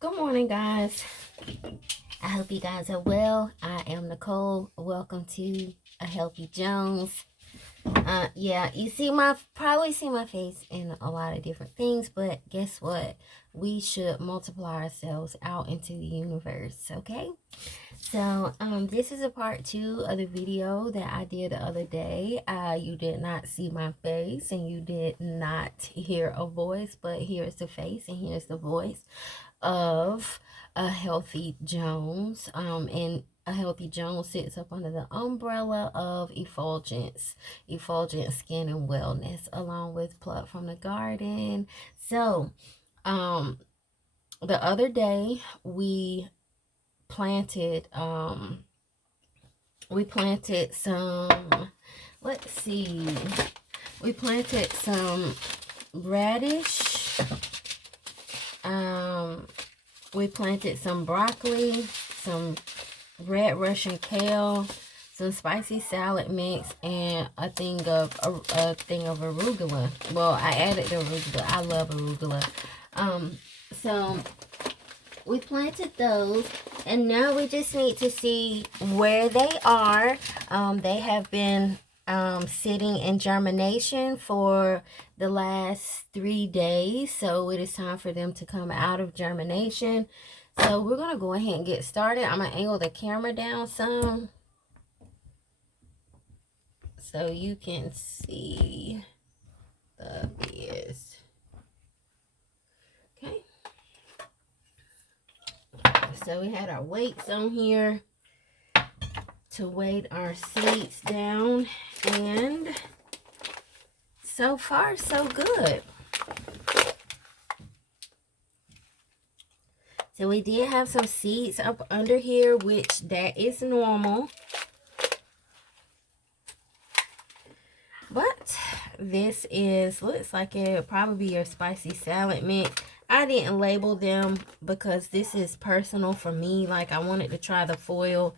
Good morning, guys. I hope you guys are well. I am Nicole. Welcome to A Healthy Jones. Yeah, you probably see my face in a lot of different things, but guess what? We should multiply ourselves out into the universe, okay? So, this is a part 2 of the video that I did the other day. You did not see my face and you did not hear a voice, but here's the face and here's the voice of A Healthy Jones. And A Healthy Jones sits up under the umbrella of Effulgent Skin and Wellness, along with Pluck from the Garden. So, the other day we planted some, let's see, we planted some radish, we planted some broccoli, some red Russian kale, some spicy salad mix, and a thing of arugula. Well, I added the arugula. I love arugula. So we planted those, and now we just need to see where they are. They have been sitting in germination for the last 3 days, so it is time for them to come out of germination. So we're gonna go ahead and get started. I'm gonna angle the camera down some so you can see the beds. Okay, so we had our weights on here to weight our seeds down, and so far so good. So we did have some seeds up under here, which that is normal, but this looks like it'll probably be your spicy salad mix. I didn't label them because this is personal for me. Like, I wanted to try the foil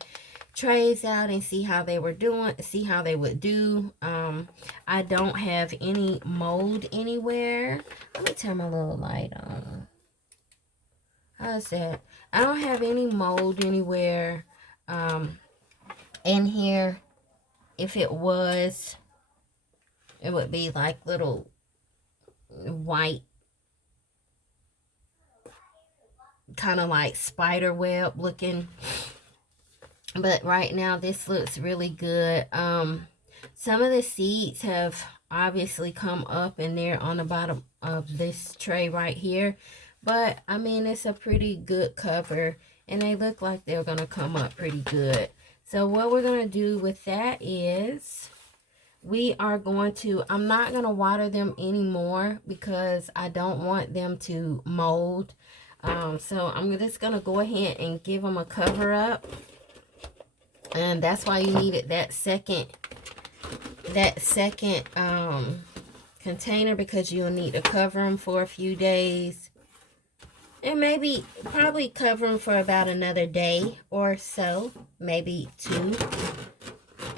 trays out and see how they would do. I don't have any mold anywhere. Let me turn my little light on. How's that? I don't have any mold anywhere in here. If it was, it would be like little white, kind of like spider web looking. But right now this looks really good. Some of the seeds have obviously come up, and they're on the bottom of this tray right here. But I mean, it's a pretty good cover, and they look like they're gonna come up pretty good. So what we're gonna do with that is I'm not gonna water them anymore because I don't want them to mold. So I'm just gonna go ahead and give them a cover up. And that's why you needed that second container, because you'll need to cover them for a few days, and probably cover them for about another day or so, maybe 2.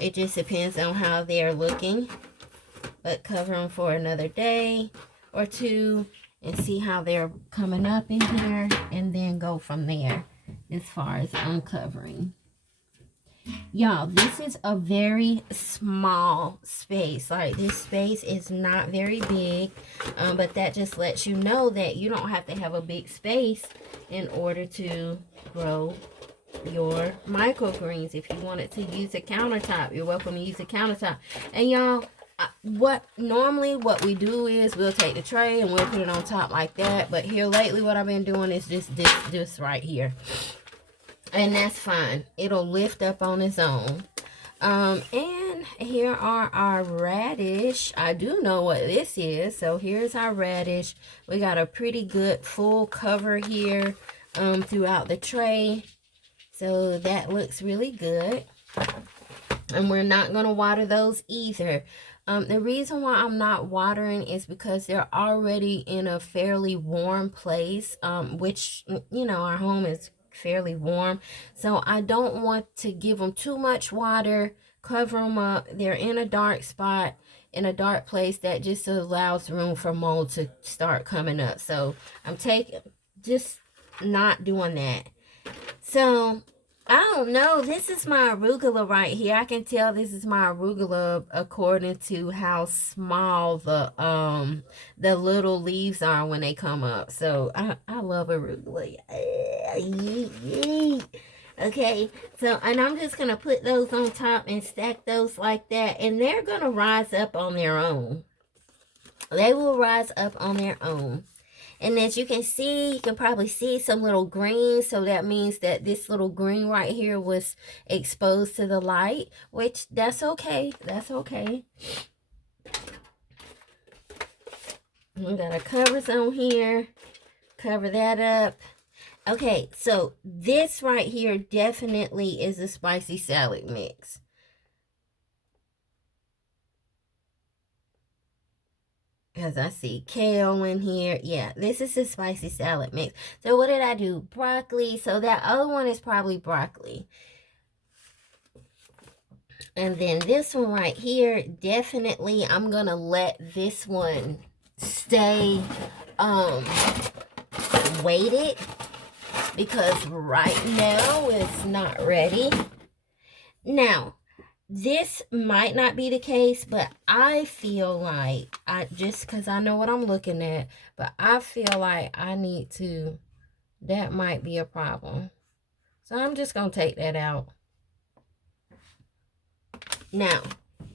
It just depends on how they're looking, but cover them for another day or 2 and see how they're coming up in here, and then go from there as far as uncovering. Y'all, this is a very small space. Like, this space is not very big, but that just lets you know that you don't have to have a big space in order to grow your microgreens. If you wanted to use a countertop, you're welcome to use a countertop. And y'all, what we do is we'll take the tray and we'll put it on top like that. But here lately, what I've been doing is this right here. And that's fine. It'll lift up on its own. And here are our radish. I do know what this is. So here's our radish. We got a pretty good full cover here throughout the tray. So that looks really good. And we're not going to water those either. The reason why I'm not watering is because they're already in a fairly warm place, which, you know, our home is fairly warm. So I don't want to give them too much water, cover them up. They're in a dark spot, in a dark place that just allows room for mold to start coming up. So I'm taking, just not doing that. So, I don't know. This is my arugula right here. I can tell this is my arugula according to how small the little leaves are when they come up. So I love arugula. Okay, so and I'm just gonna put those on top and stack those like that, and they're gonna rise up on their own. They will rise up on their own. And as you can see, you can probably see some little green. So that means that this little green right here was exposed to the light, which that's okay. That's okay. We got our covers on here. Cover that up. Okay, so this right here definitely is a spicy salad mix. Because I see kale in here. Yeah, this is a spicy salad mix. So what did I do? Broccoli. So that other one is probably broccoli. And then this one right here, definitely I'm going to let this one stay weighted. Because right now it's not ready. Now, this might not be the case, but I feel like, just because I know what I'm looking at, but I feel like I need to, that might be a problem. So I'm just going to take that out. Now,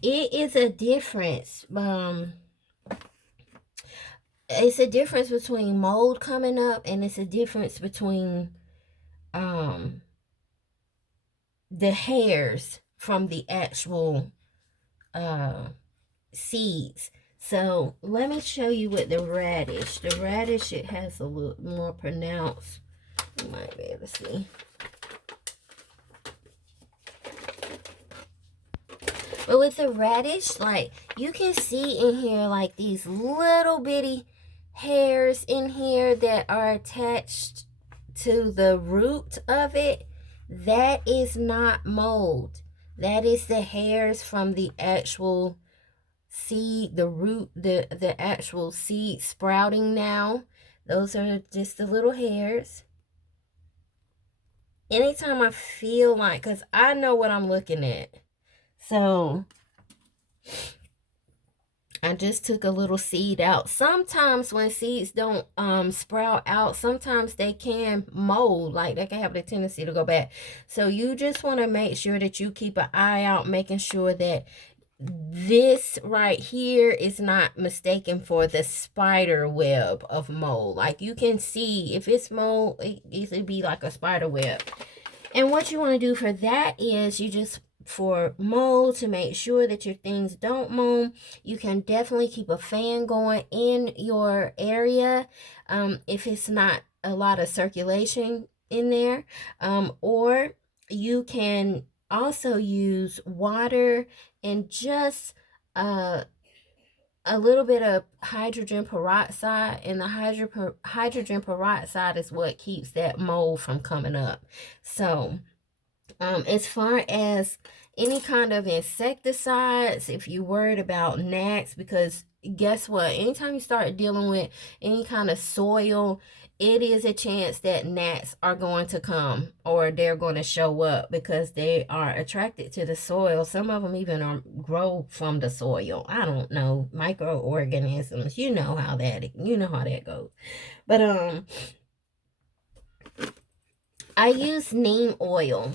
it is a difference. It's a difference between mold coming up, and it's a difference between the hairs from the actual seeds. So let me show you with the radish. The radish, it has a little more pronounced. You might be able to see. But with the radish, like, you can see in here, like, these little bitty hairs in here that are attached to the root of it. That is not mold. That is the hairs from the actual seed, the root, the actual seed sprouting now. Those are just the little hairs. Anytime I feel like, because I know what I'm looking at. So I just took a little seed out. Sometimes when seeds don't sprout out, sometimes they can mold. Like, they can have the tendency to go bad. So you just want to make sure that you keep an eye out, making sure that this right here is not mistaken for the spider web of mold. Like, you can see if it's mold, it would be like a spider web. And what you want to do for that is, you just, for mold, to make sure that your things don't mold, you can definitely keep a fan going in your area if it's not a lot of circulation in there, or you can also use water and just a little bit of hydrogen peroxide, and the hydrogen peroxide is what keeps that mold from coming up. So as far as any kind of insecticides, if you're worried about gnats, because guess what? Anytime you start dealing with any kind of soil, it is a chance that gnats are going to come, or they're going to show up, because they are attracted to the soil. Some of them even grow from the soil. I don't know, microorganisms. You know how that goes. But I use neem oil.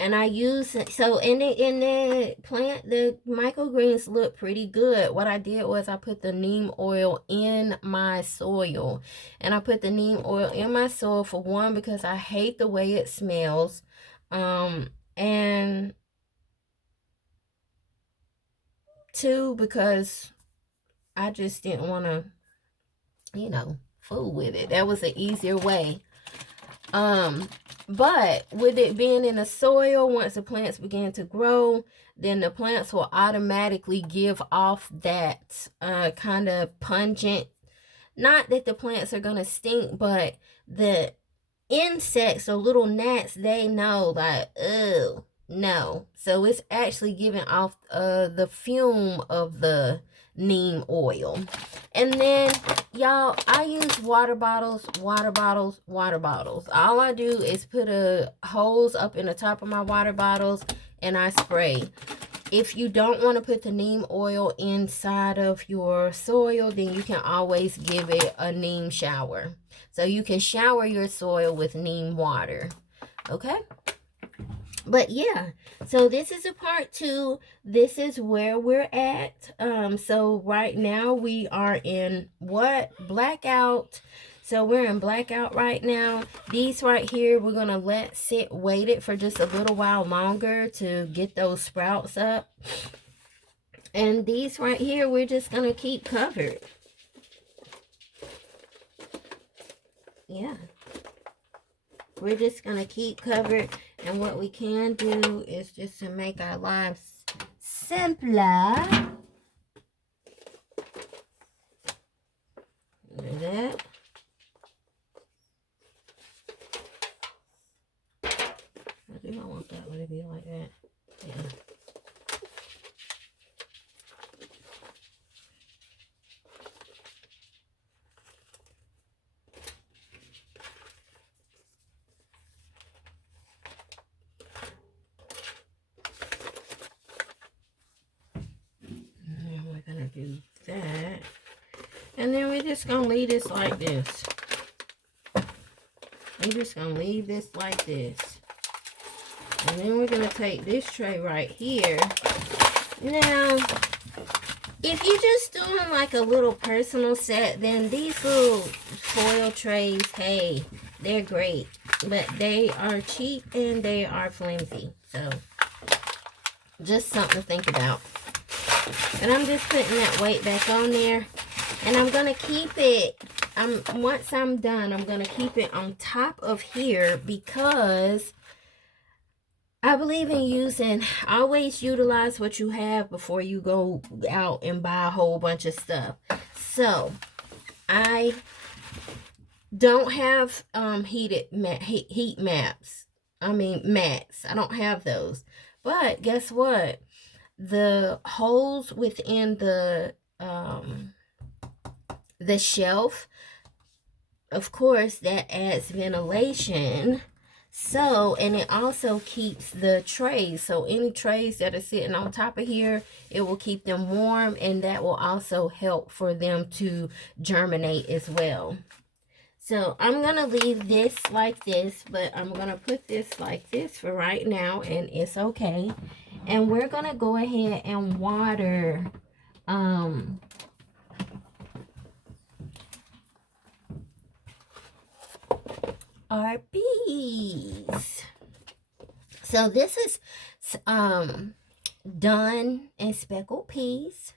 And I use, so in the plant, the microgreens look pretty good. What I did was I put the neem oil in my soil. And I put the neem oil in my soil, for one, because I hate the way it smells. And two, because I just didn't want to, fool with it. That was an easier way. But with it being in the soil, once the plants begin to grow, then the plants will automatically give off that kind of pungent, not that the plants are going to stink, but the insects or little gnats, they know, like, oh, no. So it's actually giving off the fume of the neem oil. And then, y'all, I use water bottles. All I do is put a hose up in the top of my water bottles and I spray. If you don't want to put the neem oil inside of your soil, then you can always give it a neem shower. So you can shower your soil with neem water. Okay? But yeah, so this is a part 2. This is where we're at. So right now we are in what? Blackout. So we're in blackout right now. These right here, we're going to let sit, wait it for just a little while longer to get those sprouts up. And these right here, we're just going to keep covered. Yeah. We're just going to keep covered. And what we can do is just to make our lives simpler. Do that. I do not want that one to be like that. Yeah. Do that, and then we're just gonna leave this like this. We're just gonna leave this like this, and then we're gonna take this tray right here. Now, if you're just doing like a little personal set, then these little foil trays, hey, they're great, but they are cheap and they are flimsy, so just something to think about. And I'm just putting that weight back on there. And I'm going to keep it, once I'm done, I'm going to keep it on top of here because I believe in always utilize what you have before you go out and buy a whole bunch of stuff. So, I don't have heat mats. I don't have those. But guess what? The holes within the shelf, of course, that adds ventilation. So, and it also keeps the trays. So any trays that are sitting on top of here, it will keep them warm, and that will also help for them to germinate as well. So I'm going to leave this like this, but I'm going to put this like this for right now, and it's okay. And we're going to go ahead and water our bees. So this is done and speckled peas.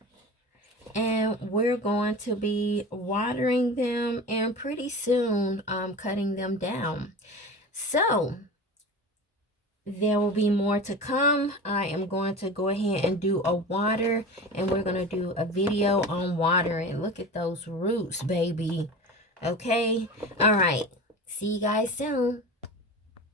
And we're going to be watering them and pretty soon cutting them down. So there will be more to come. I am going to go ahead and do a water, and we're going to do a video on watering. Look at those roots, baby. Okay. All right. See you guys soon.